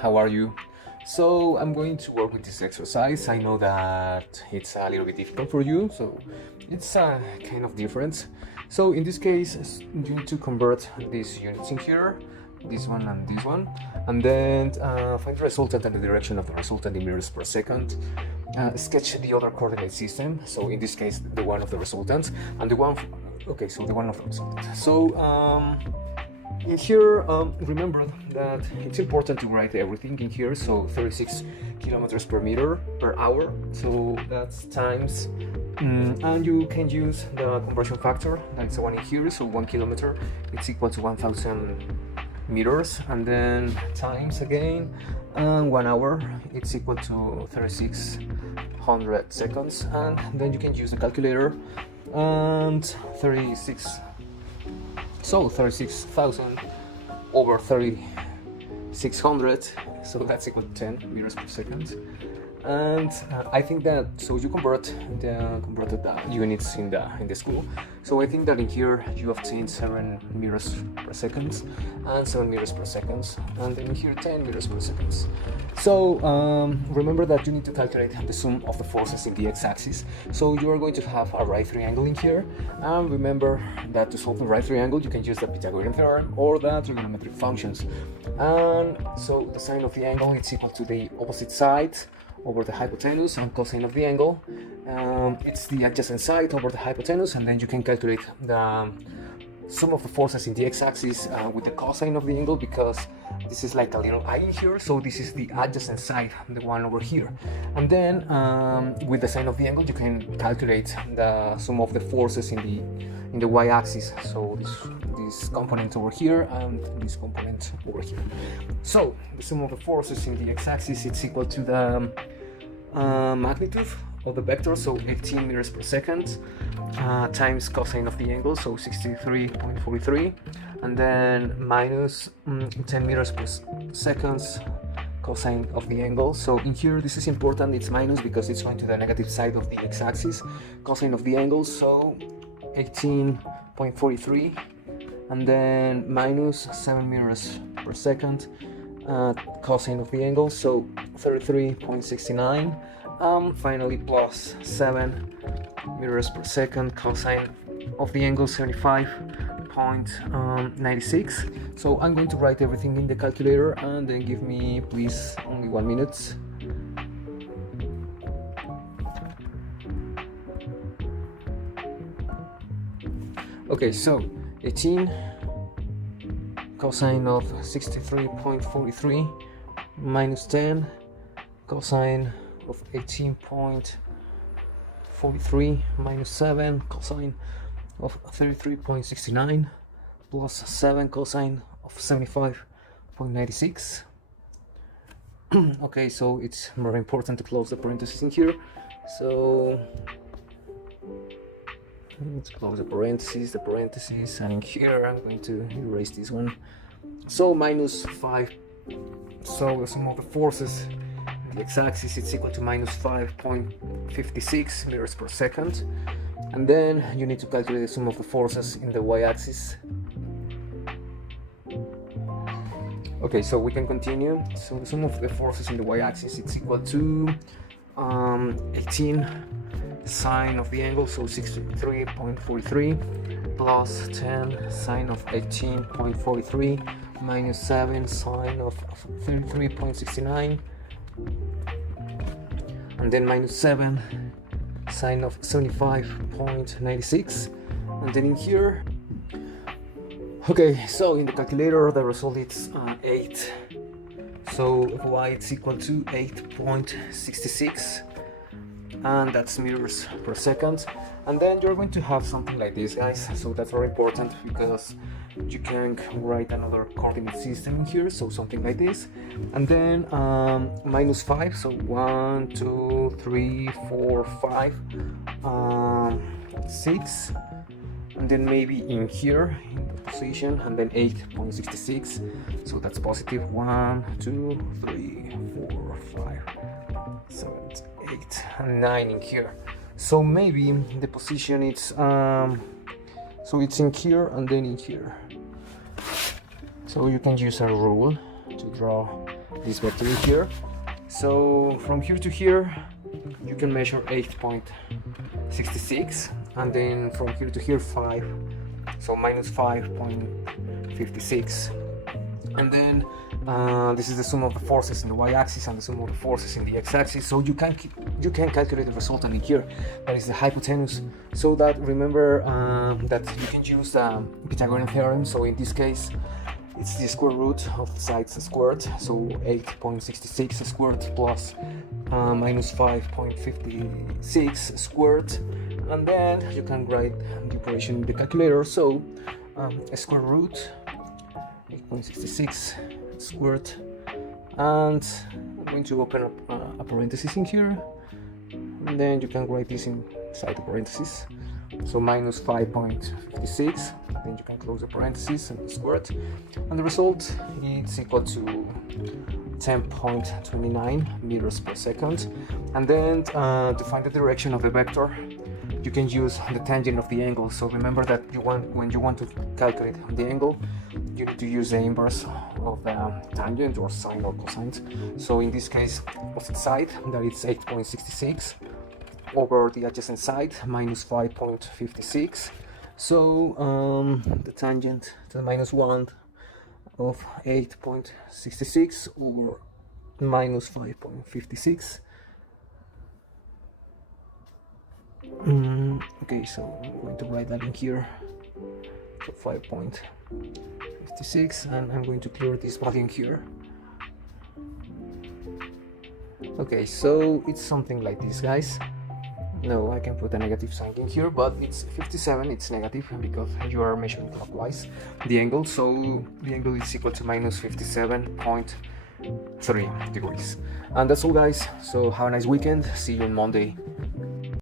how are you? So I'm going to work with this exercise. I know that it's a little bit difficult for you, so it's kind of different. So in this case, you need to convert these units in here, this one and this one, and then find the resultant and the direction of the resultant in meters per second. Sketch the other coordinate system, so in this case the one of the resultant and the one the one of the resultant. So in here, remember that it's important to write everything in here. So 36 kilometers per meter per hour, so that's times, and you can use the conversion factor, that's the one in here. So 1 kilometer it's equal to 1000 meters, and then times again, and 1 hour it's equal to 3600 seconds, and then you can use the calculator, and 36,000 over 3600, so that's equal to 10 meters per second. And I think that, so you converted the units in the school, so I think that in here you obtain 7 meters per second and 7 meters per second, and then in here 10 meters per second. So remember that you need to calculate the sum of the forces in the x-axis. So you are going to have a right triangle in here, and remember that to solve the right triangle you can use the Pythagorean theorem or the trigonometric functions. And so the sine of the angle is equal to the opposite side over the hypotenuse, and cosine of the angle, it's the adjacent side over the hypotenuse, and then you can calculate the sum of the forces in the x-axis with the cosine of the angle, because this is like a little eye in here, so this is the adjacent side, the one over here. And then with the sine of the angle you can calculate the sum of the forces in the y-axis, so this component over here and this component over here. So the sum of the forces in the x-axis, it's equal to the magnitude of the vector, so 18 meters per second, times cosine of the angle, so 63.43, and then minus 10 meters per second cosine of the angle. So in here this is important, it's minus because it's going to the negative side of the x-axis, cosine of the angle, so 18.43, and then minus 7 meters per second cosine of the angle, so 33.69, finally plus 7 meters per second cosine of the angle, 75.96. So I'm going to write everything in the calculator, and then give me please only 1 minute. Okay, so 18 cosine of 63.43 minus 10 cosine of 18.43 minus 7 cosine of 33.69 plus 7 cosine of 75.96. Okay, so it's very important to close the parentheses in here, so let's close the parentheses, and in here I'm going to erase this one. So minus 5, so the sum of the forces in the x-axis it's equal to minus 5.56 meters per second, and then you need to calculate the sum of the forces in the y-axis. Okay, so we can continue. So the sum of the forces in the y-axis it's equal to 18 sine of the angle, so 63.43 plus 10 sine of 18.43 minus 7 sine of 33.69, and then minus 7 sine of 75.96, and then in here, okay, so in the calculator the result is 8, so y it's equal to 8.66, and that's meters per second. And then you're going to have something like this, guys, so that's very important because you can write another coordinate system in here, so something like this, and then minus 5, so 1 2 3 4 5 6, and then maybe in here in the position, and then 8.66, so that's positive 1 2 3 4 5 7 8 and 9 in here. So maybe the position it's so it's in here and then in here. So you can use a rule to draw this vector in here. So from here to here, you can measure 8.66, and then from here to here 5, so minus 5.56. And then this is the sum of the forces in the y-axis and the sum of the forces in the x-axis. So you can calculate the resultant in here, that is the hypotenuse. So that remember that you can use the Pythagorean theorem. So in this case, it's the square root of the sides squared, so 8.66 squared plus minus 5.56 squared, and then you can write the operation in the calculator. So square root 8.66 squared, and I'm going to open up a parenthesis in here, and then you can write this inside the parenthesis. So minus 5.56, then you can close the parenthesis and the squared, and the result is equal to 10.29 meters per second. And then to find the direction of the vector, you can use the tangent of the angle. So remember that when you want to calculate the angle, you need to use the inverse of the tangent, or sine or cosine. So in this case, opposite side, that is 8.66 over the adjacent side, minus 5.56. So the tangent to the minus 1 of 8.66 over minus 5.56. Okay, so I'm going to write that in here. So 5.56, and I'm going to clear this value in here. Okay, so it's something like this, guys. No, I can put a negative sign in here, but it's 57, it's negative because you are measuring clockwise the angle, so the angle is equal to minus 57.3 degrees. And that's all, guys. So have a nice weekend. See you on Monday.